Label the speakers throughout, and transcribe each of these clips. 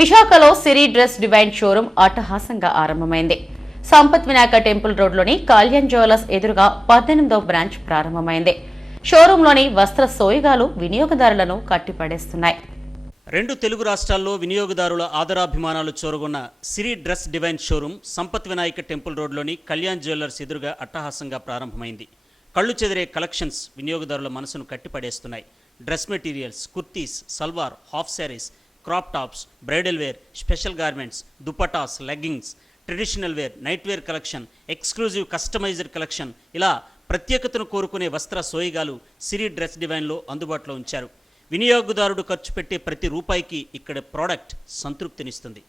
Speaker 1: విశాఖలో సిరి dress divine showroom అట్టహాసంగా ఆరంభమైంది. సంపత్ వినాయక టెంపుల్ రోడ్లోని కళ్యాణ్ జ్యువెలర్స్ ఎదురుగా పద్దెనిమిదవ బ్రాంచ్ ప్రారంభమైంది. షోరూంలోని వస్త్ర సోయగాలు వినియోగదారులను కట్టిపడేస్తున్నాయి.
Speaker 2: రెండు తెలుగు రాష్ట్రాల్లో వినియోగదారుల ఆదరాభిమానాలు చోరుగొన్న Siri dress divine showroom Sampath Vinayaka temple రోడ్లోని కళ్యాణ్ జ్యువెలర్స్ ఎదురుగా అట్టహాసంగా ప్రారంభమైంది. కళ్ళు చెదిరే కలెక్షన్స్ వినియోగదారుల మనసును కట్టిపడేస్తున్నాయి. Dress materials kurtis salwar half sarees crop tops bridal wear special garments dupattas leggings traditional wear night wear collection exclusive customised collection ఇలా ప్రత్యేకతను కోరుకునే వస్త్ర సోయిగాలు సిరి డ్రెస్ డివైన్లో అందుబాటులో ఉంచారు. వినియోగదారుడు ఖర్చు పెట్టే ప్రతి రూపాయికి ఇక్కడ ప్రోడక్ట్ సంతృప్తినిస్తుంది.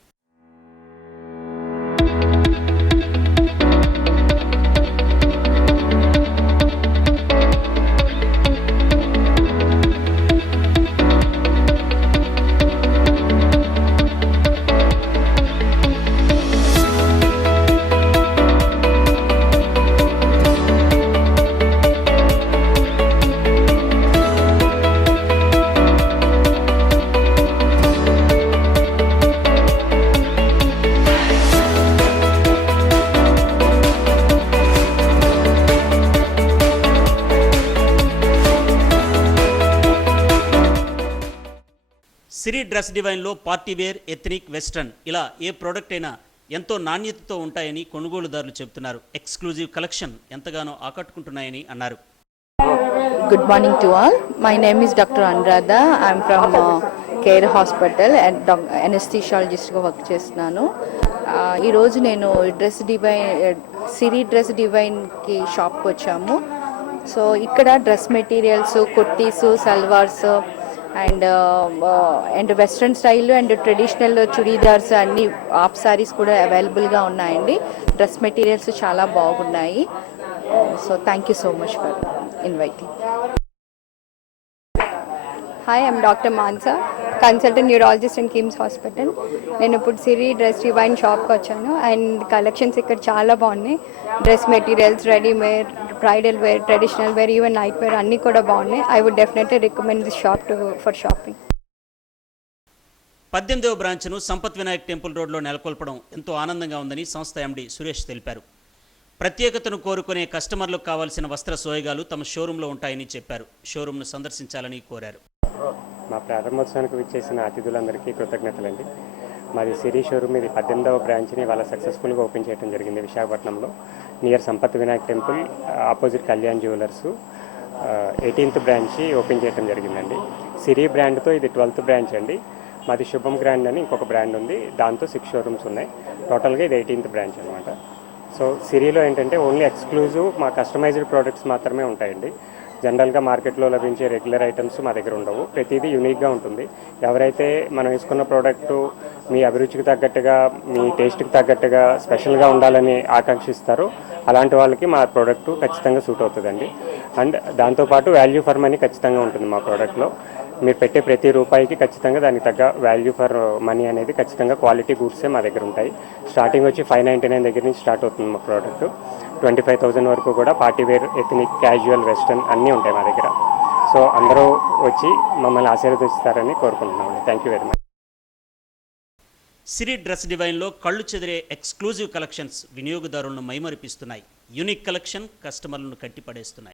Speaker 2: సిరి డ్రెస్ డివైన్లో పార్టీ వేర్ ఎథనిక్ వెస్ట్రన్ ఇలా ఏ ప్రోడక్ట్ అయినా ఎంతో నాణ్యతతో ఉంటాయని కొనుగోలుదారులు చెబుతున్నారు. ఎక్స్క్లూజివ్ కలెక్షన్ ఎంతగానో ఆకట్టుకుంటున్నాయని అన్నారు.
Speaker 3: Good morning to all my name is doctor Anuradha I'm from care hospital Hospital and work చేస్తున్నాను. Uh, ఈరోజు నేను డ్రెస్ డివైన్ సిరి డ్రెస్ డివైన్కి షాప్కి వచ్చాము. సో ఇక్కడ dress materials kurtis salwars and um, uh, and western style and traditional churidars అన్ని half saris కూడా అవైలబుల్గా ఉన్నాయండి. డ్రెస్ మెటీరియల్స్ చాలా బాగున్నాయి. So thank you so much for inviting
Speaker 4: hi I'm doctor Mansa consultant neurologist and KIMS hospital నేను ఇప్పుడు సిరి dress divine షాప్కి వచ్చాను. అండ్ కలెక్షన్స్ ఇక్కడ చాలా బాగున్నాయి. Dress materials readymade bridal wear traditional wear even night wear అన్నీ కూడా బాగున్నాయి. I would definitely recommend this shop to for shopping
Speaker 2: పద్దెనిమిదవ బ్రాంచ్ను సంపత్ వినాయక్ టెంపుల్ రోడ్లో నెలకొల్పడం ఎంతో ఆనందంగా ఉందని సంస్థ ఎండి సురేష్ తెలిపారు. ప్రత్యేకతను కోరుకునే కస్టమర్లకు కావాల్సిన వస్త్ర సోయగాలు తమ షోరూంలో ఉంటాయని చెప్పారు. షోరూంను సందర్శించాలని కోరారు.
Speaker 5: మా ప్రారంభోత్సవానికి విచ్చేసిన అతిథులందరికీ కృతజ్ఞతలండి. మాది సిరీ షోరూమ్ ఇది పద్దెనిమిదవ బ్రాంచ్ని వాళ్ళ సక్సెస్ఫుల్గా ఓపెన్ చేయడం జరిగింది విశాఖపట్నంలో. Near Sampath Vinayak temple opposite Kalyan jewellers eighteenth branch open చేయడం జరిగిందండి. సిరీ బ్రాండ్తో ఇది ట్వెల్త్ బ్రాంచ్ అండి. మాది శుభం బ్రాండ్ అని ఇంకొక బ్రాండ్ ఉంది. దాంతో సిక్స్ షోరూమ్స్ ఉన్నాయి. టోటల్గా ఇది ఎయిటీన్త్ బ్రాంచ్ అనమాట సో సిరీలో ఏంటంటే ఓన్లీ ఎక్స్క్లూజివ్ మా కస్టమైజ్డ్ ప్రోడక్ట్స్ మాత్రమే ఉంటాయండి. జనరల్గా మార్కెట్లో లభించే రెగ్యులర్ ఐటమ్స్ మా దగ్గర ఉండవు. ప్రతిదీ యూనిక్గా ఉంటుంది. ఎవరైతే మనం వేసుకున్న ప్రోడక్ట్ మీ అభిరుచికి తగ్గట్టుగా మీ టేస్ట్కి తగ్గట్టుగా స్పెషల్గా ఉండాలని ఆకాంక్షిస్తారో అలాంటి వాళ్ళకి మా ప్రోడక్ట్ ఖచ్చితంగా సూట్ అవుతుందండి. అండ్ దాంతోపాటు వాల్యూ ఫర్ మనీ ఖచ్చితంగా ఉంటుంది మా ప్రోడక్ట్లో. మీరు పెట్టే ప్రతి రూపాయికి ఖచ్చితంగా దానికి తగ్గ వాల్యూ ఫర్ మనీ అనేది ఖచ్చితంగా క్వాలిటీ గూడ్సే మా దగ్గర ఉంటాయి. స్టార్టింగ్ వచ్చి ఫైవ్ నైంటీ నైన్ దగ్గర నుంచి స్టార్ట్ అవుతుంది మా ప్రోడక్ట్ ట్వంటీ ఫైవ్ థౌసండ్ వరకు కూడా party wear ethnic casual western అన్నీ ఉంటాయి మా దగ్గర. సో అందరూ వచ్చి మమ్మల్ని ఆశీర్వదిస్తారని కోరుకుంటున్నామండి thank you very much
Speaker 2: Siri dress డివైన్లో కళ్ళు చెదిరే ఎక్స్క్లూజివ్ కలెక్షన్స్ వినియోగదారులను మైమరిపిస్తున్నాయి. యూనిక్ కలెక్షన్ కస్టమర్లను కట్టిపడేస్తున్నాయి.